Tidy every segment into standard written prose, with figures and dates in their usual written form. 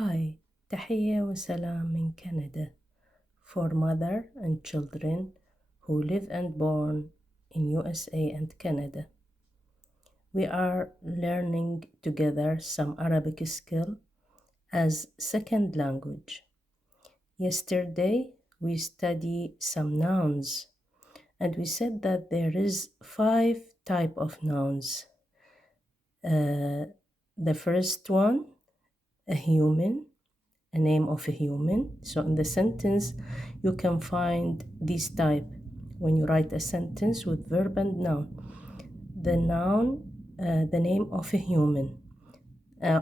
Hi, تحية وسلام من Canada for mother and children who live and born in USA and Canada. We are learning together some Arabic skill as second language. Yesterday we studied some nouns and we said that there is 5 type of nouns. The first one, a human, a name of a human. So in the sentence, you can find this type when you write a sentence with verb and noun. The noun, the name of a human,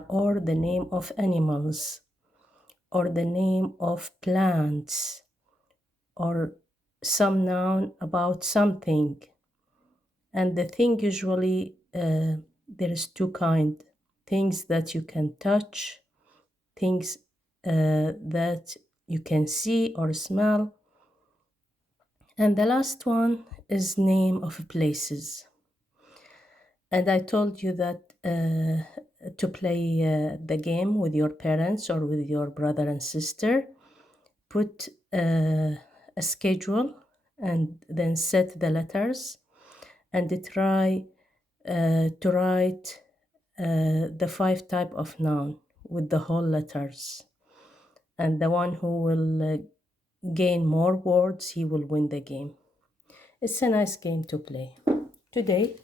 or the name of animals, or the name of plants, or some noun about something. And the thing usually, there is two kind. Things that you can touch, things that you can see or smell. And the last one is name of places. And I told you that to play the game with your parents or with your brother and sister, put a schedule and then set the letters and try to write the 5 type of noun with the whole letters. And the one who will gain more words, he will win the game. It's a nice game to play. Today,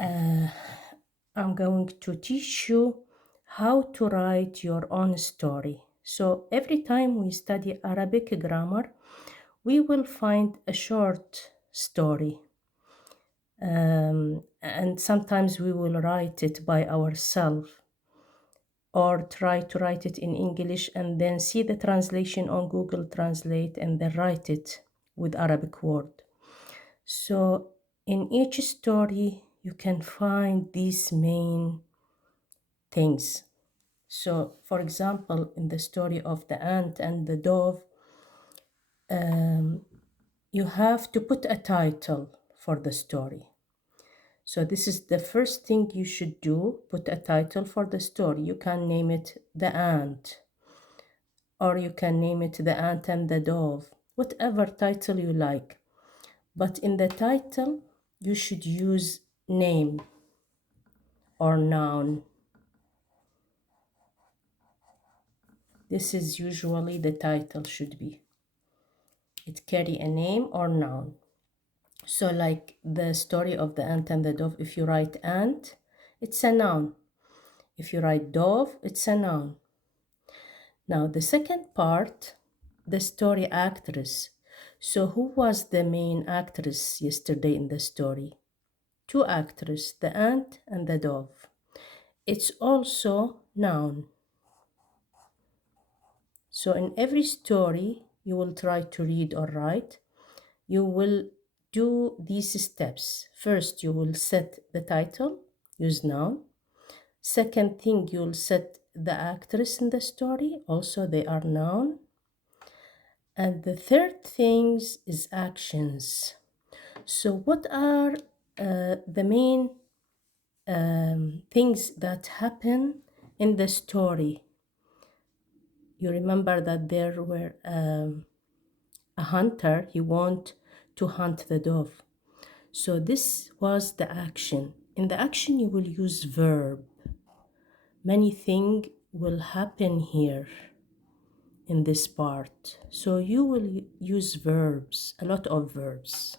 I'm going to teach you how to write your own story. So every time we study Arabic grammar, we will find a short story. And sometimes we will write it by ourselves or try to write it in English and then see the translation on Google Translate and then write it with Arabic word. So in each story, you can find these main things. So for example, in the story of the ant and the dove, you have to put a title for the story. So this is the first thing you should do, put a title for the story. You can name it The Ant, or you can name it The Ant and the Dove, whatever title you like. But in the title, you should use name or noun. This is usually the title should be. It carry a name or noun. So like the story of the ant and the dove, if you write ant, it's a noun. If you write dove, it's a noun. Now the second part, the story actress. So who was the main actress yesterday in the story? 2 actresses, the ant and the dove. It's also noun. So in every story you will try to read or write, you will do these steps. First, you will set the title, use noun. Second thing, you'll set the actress in the story, also they are noun. And the third thing is actions. So what are the main things that happen in the story? You remember that there were a hunter, he wanted to hunt the dove. So this was the action. In the action, you will use verb. Many things will happen here in this part. So you will use verbs, a lot of verbs.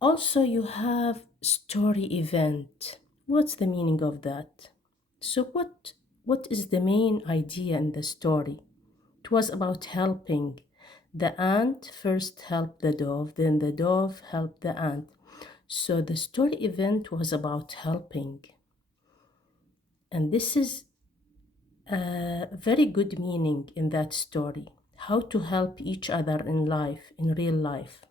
Also, you have story event. What's the meaning of that? So what is the main idea in the story? It was about helping. The ant first helped the dove, then the dove helped the ant. So the story event was about helping. And this is a very good meaning in that story. How to help each other in life, in real life.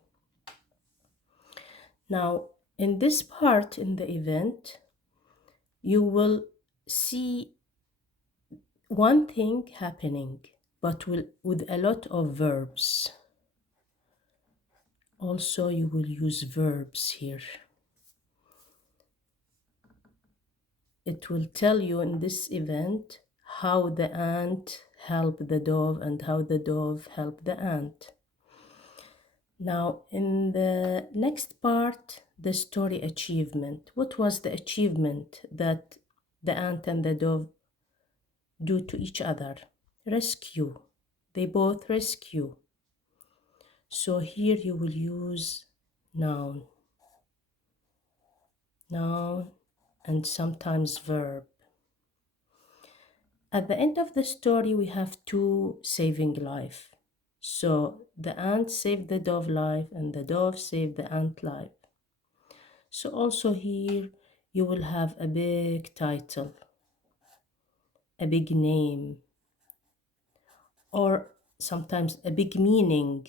Now, in this part in the event, you will see one thing happening, but with a lot of verbs. Also, you will use verbs here. It will tell you in this event how the ant helped the dove and how the dove helped the ant. Now, in the next part, the story achievement. What was the achievement that the ant and the dove do to each other? Rescue. They both rescue. So here you will use noun, noun, and sometimes verb. At the end of the story, we have two saving life. So the ant saved the dove life and the dove saved the ant life. So also here you will have a big title, a big name, or sometimes a big meaning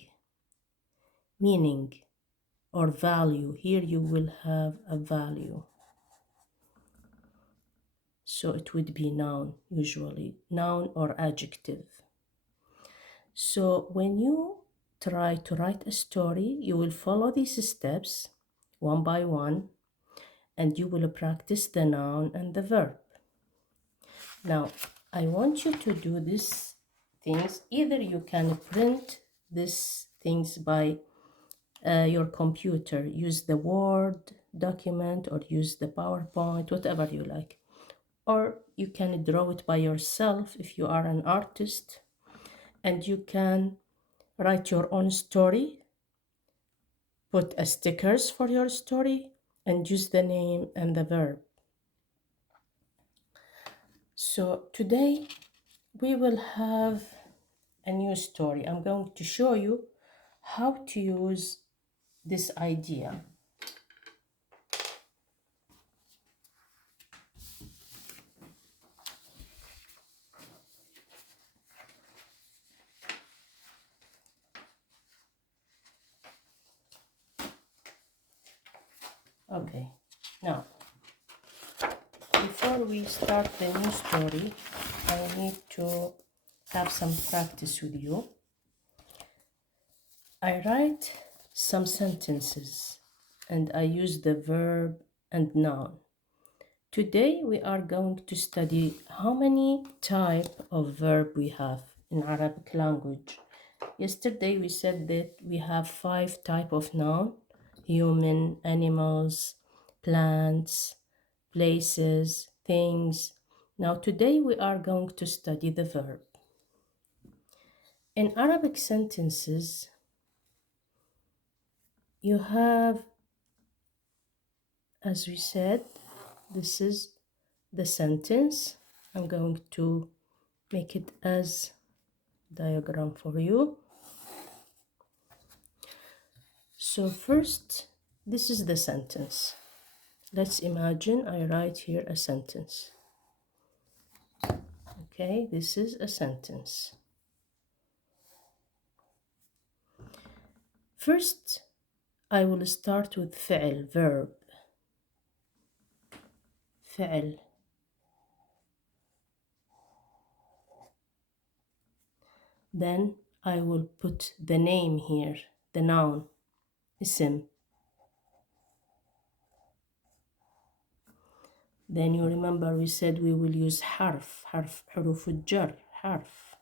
or value. Here you will have a value. So it would be noun, usually noun or adjective. So when you try to write a story, you will follow these steps one by one, and you will practice the noun and the verb. Now, I want you to do these things. Either you can print these things by your computer, use the Word document or use the PowerPoint, whatever you like. Or you can draw it by yourself if you are an artist, and you can write your own story, put a stickers for your story, and use the name and the verb. So today we will have a new story. I'm going to show you how to use this idea. Okay, now before we start the new story, I need to have some practice with you. I write some sentences and I use the verb and noun. Today we are going to study how many type of verb we have in Arabic language. Yesterday we said that we have 5 type of noun: human, animals, plants, places, things. Now today we are going to study the verb. In Arabic sentences, you have, as we said, this is the sentence. I'm going to make it as diagram for you. So first, this is the sentence. Let's imagine I write here a sentence. Okay, this is a sentence. First, I will start with فعل, verb. فعل. Then I will put the name here, the noun, اسم. Then you remember we said we will use حرف, حروف الجر, حرف.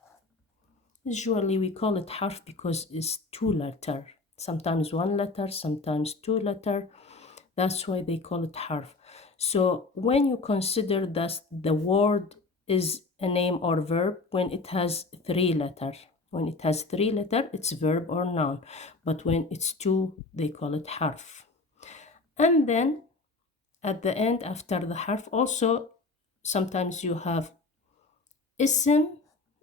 Usually we call it حرف because it's 2 letter. Sometimes 1 letter, sometimes 2 letter. That's why they call it حرف. So when you consider that the word is a name or verb, when it has 3 letter. When it has 3 letter, it's verb or noun. But when it's 2, they call it حرف. And then at the end, after the حرف, also sometimes you have اسم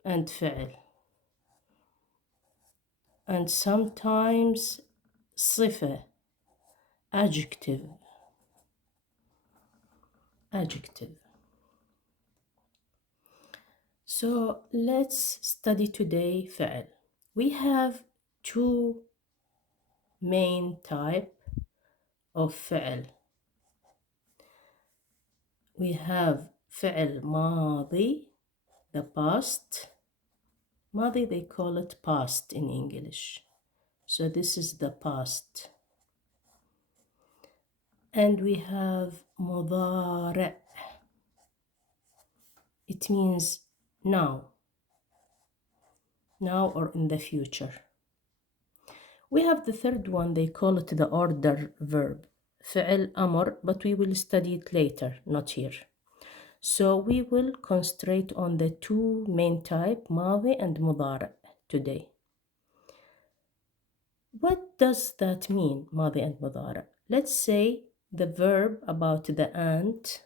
and فعل. And sometimes صفة, adjective. So let's study today فعل. We have 2 main type of فعل. We have فعل ماضي, the past. ماضي, they call it past in English. So this is the past. And we have مضارع. It means now or in the future. We have the third one, they call it the order verb, فعل أمر, but we will study it later, not here. So we will concentrate on the two main type, ماضي and مضارع, today. What does that mean, ماضي and مضارع? Let's say the verb about the ant,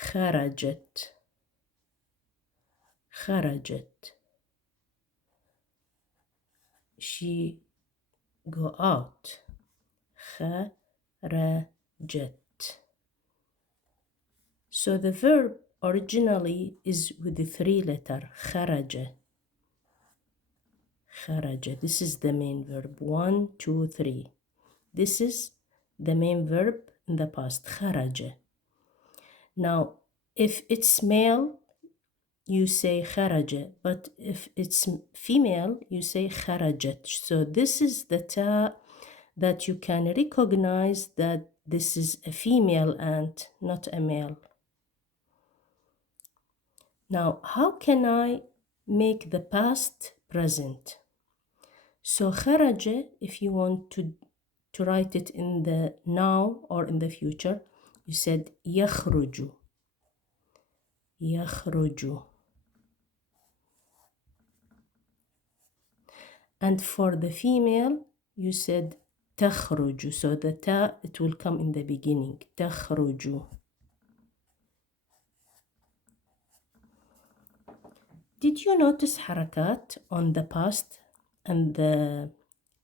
خرجت. She go out. خرجت. So the verb originally is with the three letter خرج. This is the main verb. 1, 2, 3. This is the main verb in the past. خرج. Now, if it's male, you say خرج, but if it's female, you say خرجت. So this is the ta that you can recognize that this is a female ant, not a male. Now, how can I make the past present? So خرج, if you want to write it in the now or in the future, you said يخرج. And for the female, you said تخرج. So the ta, it will come in the beginning. تخرج. Did you notice حركات on the past and the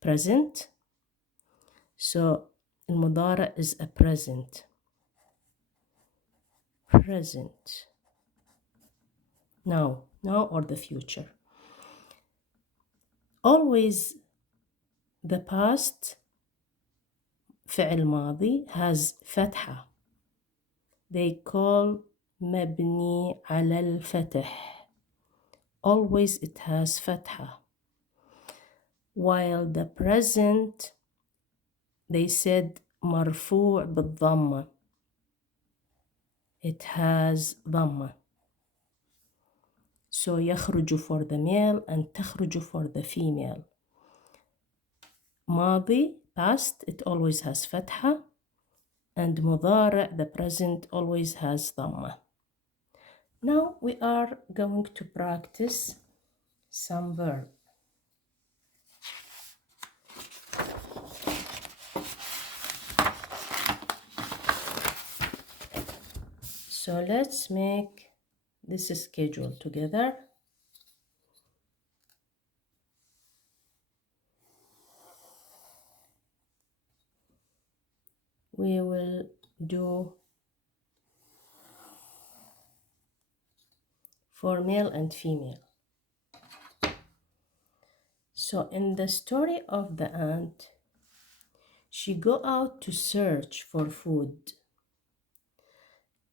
present? So المضارع is a present. Now or the future. Always the past فعل ماضي has فتحة. They call مبني على الفتح. Always it has فتحة. While the present, they said مرفوع بالضمة. It has ضمة. So يخرج for the male and تخرج for the female. ماضي, past, it always has فتحة. And مضارع, the present, always has ضمة. Now we are going to practice some verb. So let's make this schedule together. We will do for male and female. So in the story of the ant, she go out to search for food.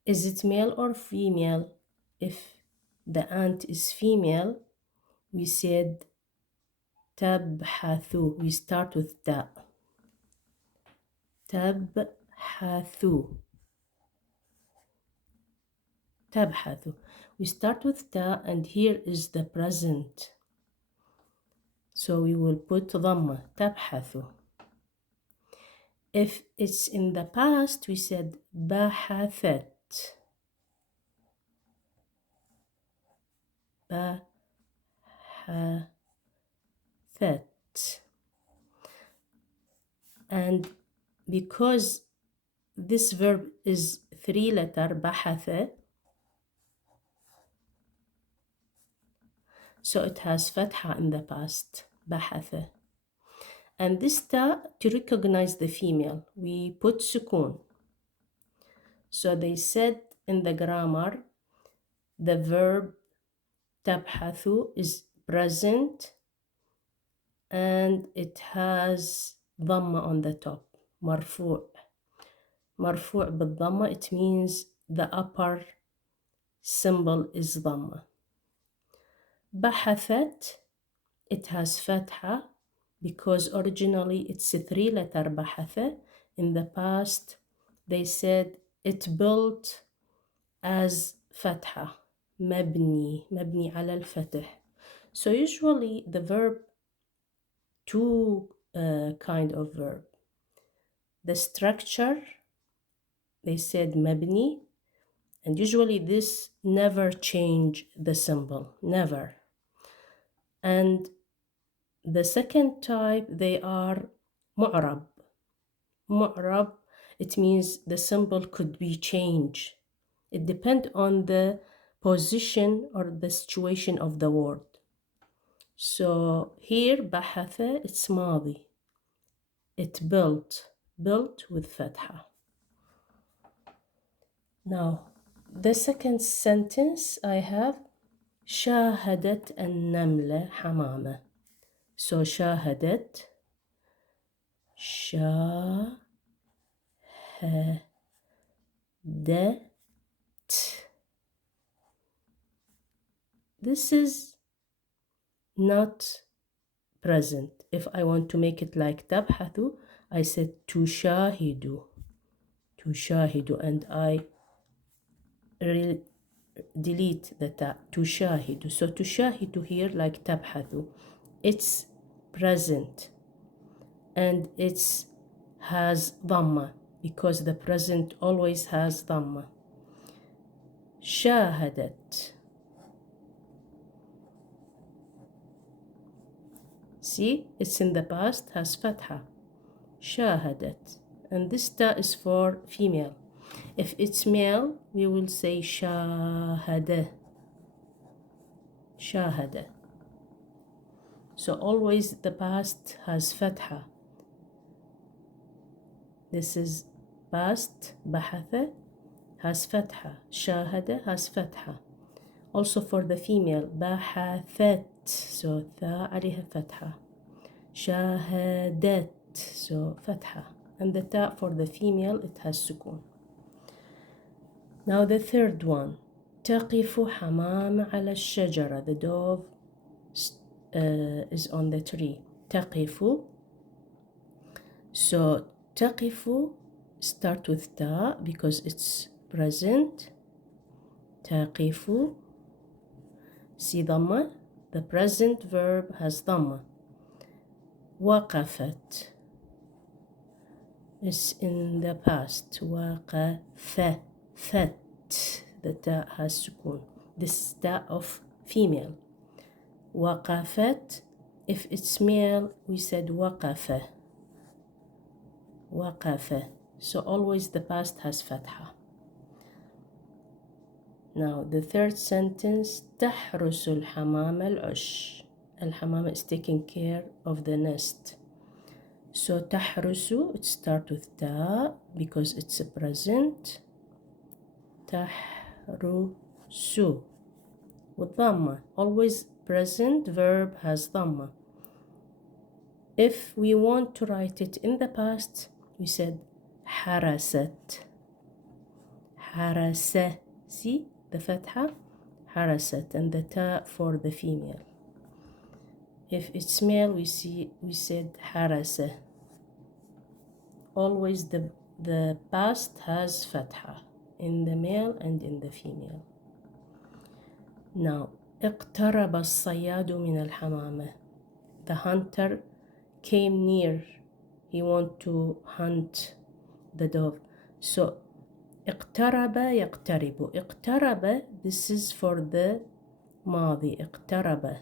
Is it male or female? If the ant is female, we said تبحث. We start with ta. تبحث. We start with ta, and here is the present. So we will put ضمة. تبحث. If it's in the past, we said بحثت. And because this verb is three letter بحث, so it has فتحة in the past. بحث. And this ta, to recognize the female, we put سكون. So they said in the grammar, the verb تبحث is present and it has ضمة on the top. مرفوع. مرفوع بالضمة, it means the upper symbol is ضمة. بحثت, it has فتحة because originally it's a three letter بحث. In the past, they said it built as فتحة. مبني على الفتح. So usually the verb, two kind of verb. The structure, they said مبني, and usually this never change the symbol, never. And the second type, they are معرب. معرب, it means the symbol could be changed. It depends on the position or the situation of the word. So here بحث, it's ماضي. It built with فتحة. Now the second sentence I have شاهدت النملة حمامة. So شاهدت شاهدت. This is not present. If I want to make it like تبحث, I said تشاهد, and I delete the ta, تشاهد. So تشاهد here like تبحث, it's present and it's has ضمة because the present always has ضمة. شاهدت. See, it's in the past, has فتحة. شاهدت. And this ta is for female. If it's male, we will say شاهد. شاهد. So always the past has فتحة. This is past, بحث, has فتحة. شاهد has فتحة. Also for the female, بحثت. So ثا عليها فتحة. شاهدت. So فتحة. And the ta for the female, it has سكون. Now the third one. تقف حمامة على الشجرة. The dove is on the tree. تقف. So تقف start with ta because it's present. تقف. See ضمة? The present verb has ضمة. وقفت. It's in the past. وقفت. The ta has سكون. This ta of female. وقفت. If it's male, we said وقف. وقف. So always the past has فتحة. Now the third sentence. تحرس الحمامة العش. الحمامة is taking care of the nest. So تحرس, it starts with ta because it's a present. تحرس with ضمة. Always present verb has ضمة. If we want to write it in the past, we said حرست. حرس. See the فتحة? حرست, and the ta for the female. If it's male, we said حرس. Always the past has فتحة in the male and in the female. Now اقترب الصياد من الحمامة. The hunter came near. He want to hunt the dove. So اقترب يقترب. اقترب, this is for the ماضي. اقترب.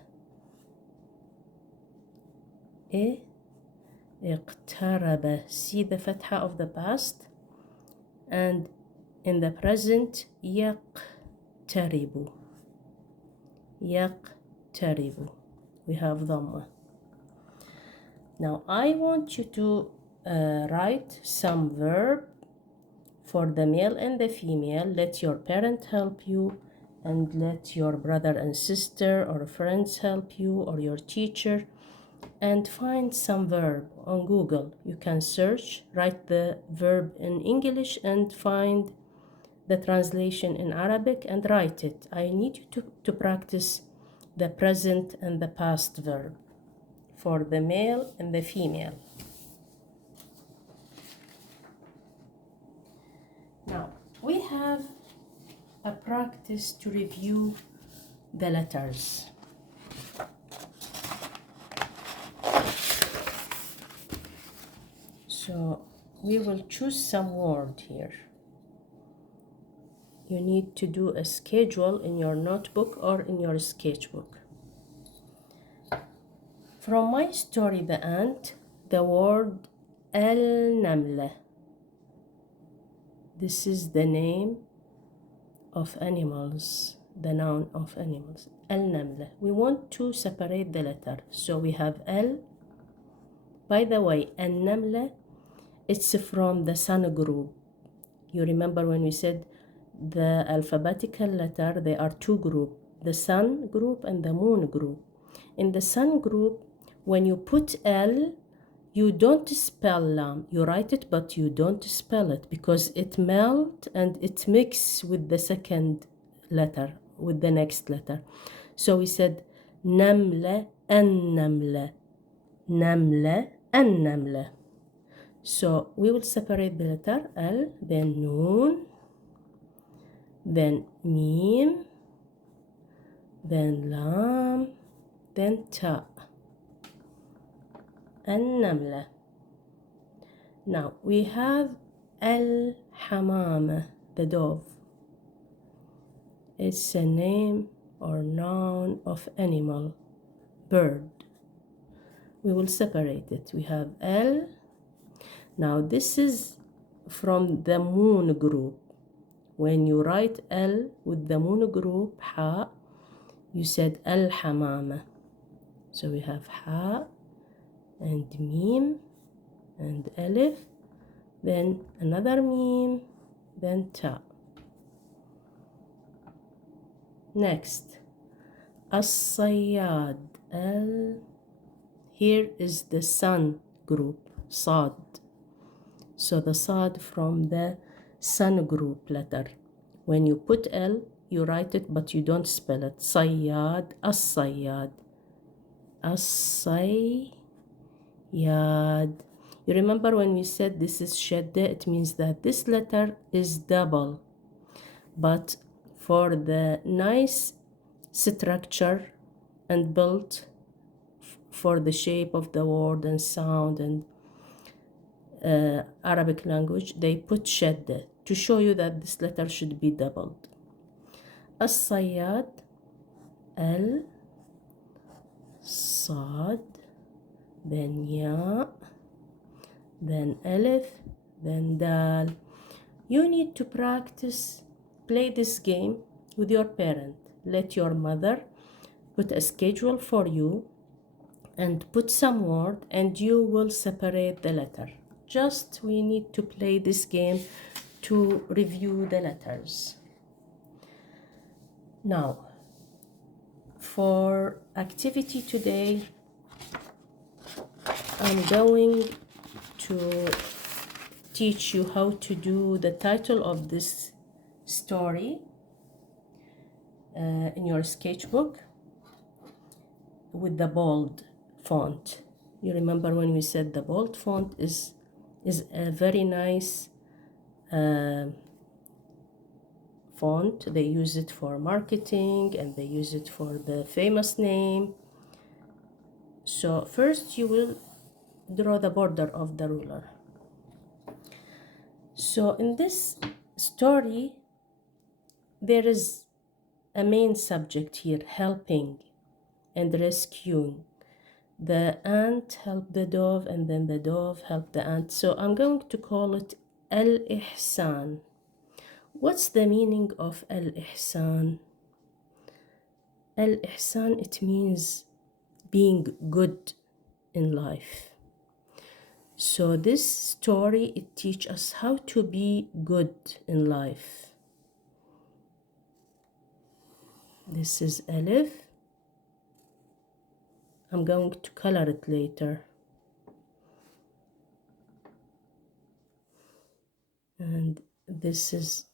اقترب. See the فتحة of the past, and in the present يقترب. يقترب. We have ضمة. Now I want you to write some verb for the male and the female. Let your parent help you, and let your brother and sister or friends help you, or your teacher, and find some verb on Google. You can search, write the verb in English and find the translation in Arabic and write it. I need you to practice the present and the past verb for the male and the female. Now we have a practice to review the letters. So we will choose some word here. You need to do a schedule in your notebook or in your sketchbook. From my story, The Ant, the word al-namla. This is the name of animals, the noun of animals. Al-namla. We want to separate the letter. So we have al. By the way, al-namla, it's from the sun group. You remember when we said the alphabetical letter, there are two groups, the sun group and the moon group. In the sun group, when you put L, you don't spell lam. You write it, but you don't spell it because it melts and it mixes with the second letter, with the next letter. So we said namla and namla, namla and namla. So we will separate the letter L, then noon, then mim, then lam, then ta. النملة. Now we have الحمامة, the dove. It's a name or noun of animal, bird. We will separate it. We have L. Now this is from the moon group. When you write L with the moon group, ha, you said الحمامة. So we have ha and mim and alif, then another mim, then ta. Next, as-sayyad. Here is the sun group, sad. So the sad from the sun group letter. When you put L, you write it, but you don't spell it. Sayyad, as-sayyad. As-sayyad. You remember when we said this is shadda, it means that this letter is double. But for the nice structure and build for the shape of the word and sound and Arabic language, they put shadda to show you that this letter should be doubled. As-sayyad, al, sad, then ya, then alif, then dal. You need to practice, play this game with your parent. Let your mother put a schedule for you and put some word and you will separate the letter. Just we need to play this game to review the letters. Now, for activity today, I'm going to teach you how to do the title of this story in your sketchbook with the bold font. You remember when we said the bold font is a very nice font. They use it for marketing and they use it for the famous name. So first you will draw the border of the ruler. So in this story, there is a main subject here, helping and rescuing. The ant helped the dove and then the dove helped the ant. So I'm going to call it Al-Ihsan. What's the meaning of Al-Ihsan? Al-Ihsan, it means being good in life. So this story, it teaches us how to be good in life. This is Alif. I'm going to color it later. And this is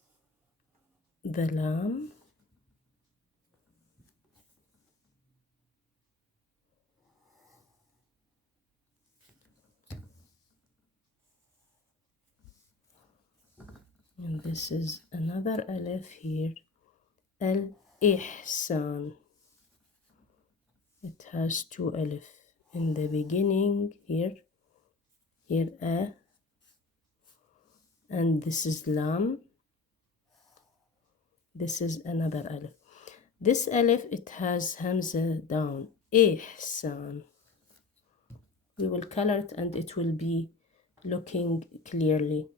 the lamb. And this is another alif here. al-ihsan. It has two alif in the beginning here a, and this is lam. This is another alif. This alif, it has hamza down. Ihsan. We will color it and it will be looking clearly.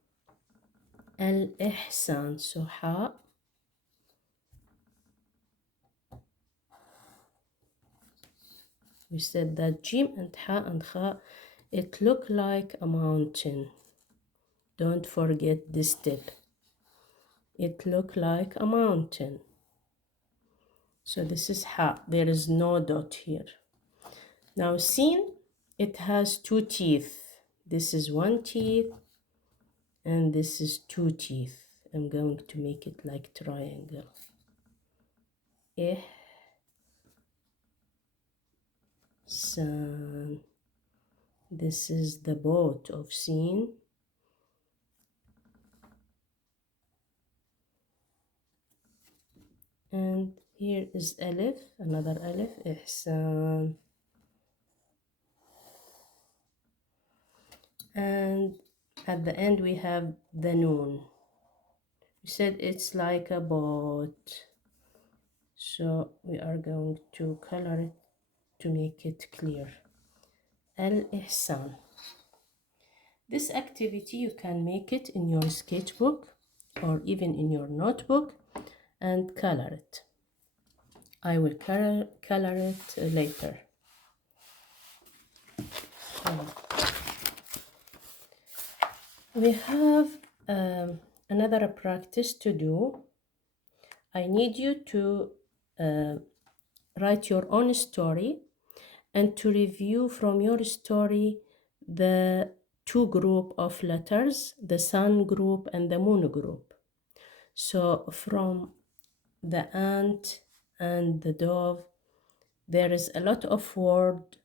Al-ihsan. So ha. We said that jim and ha and kha, it look like a mountain. Don't forget this step. It look like a mountain. So this is ha. There is no dot here. Now sin, it has two teeth. This is one teeth and this is two teeth. I'm going to make it like triangle. Ihsan. This is the boat of sin. And here is alif, another alif, ihsan. And at the end we have the noon. We said it's like a boat. So we are going to color it to make it clear. Al-ihsan. This activity you can make it in your sketchbook or even in your notebook and color it. I will color it later. We have another practice to do. I need you to write your own story and to review from your story the two group of letters, the sun group and the moon group. So from the ant and the dove, there is a lot of word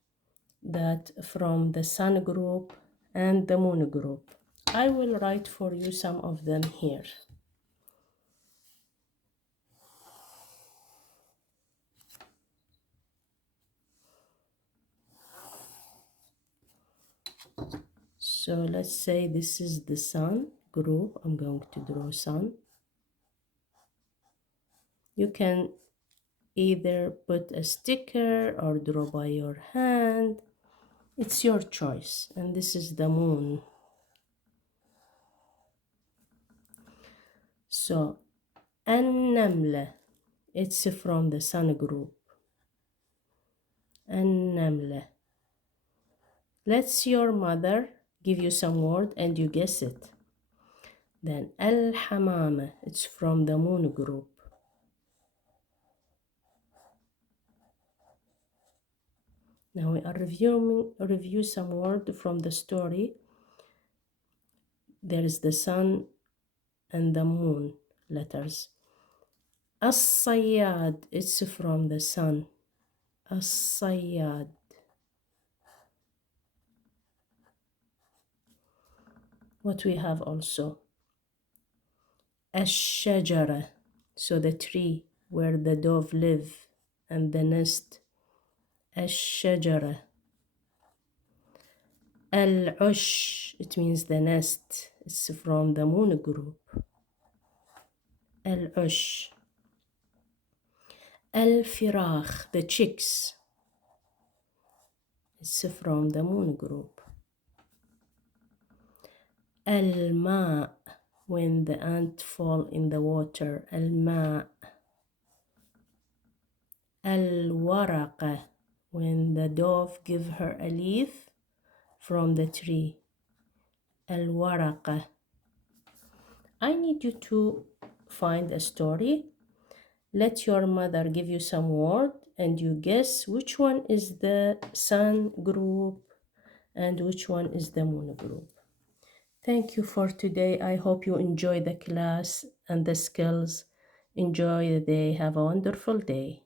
that from the sun group and the moon group. I will write for you some of them here. So let's say this is the sun group. I'm going to draw sun. You can either put a sticker or draw by your hand. It's your choice. And this is the moon. So, An-Namla, it's from the sun group. An-Namla. Let's your mother give you some word and you guess it. Then Al-Hamama, it's from the moon group. Now we are review some word from the story. There is the sun and the moon letters. As-Sayyad, it's from the sun. As-Sayyad. What we have also? Ash-Shajara, so the tree where the dove live and the nest. Ash-Shajara. Al-Ush, it means the nest. It's from the moon group. Al-Ush. Al-Firakh, the chicks. It's from the moon group. Al-Ma, when the ant fall in the water. Al-Ma. Al-Waraqa, when the dove give her a leaf from the tree. Al-Waraqa. I need you to find a story. Let your mother give you some word and you guess which one is the sun group and which one is the moon group. Thank you for today. I hope you enjoy the class and the skills. Enjoy the day. Have a wonderful day.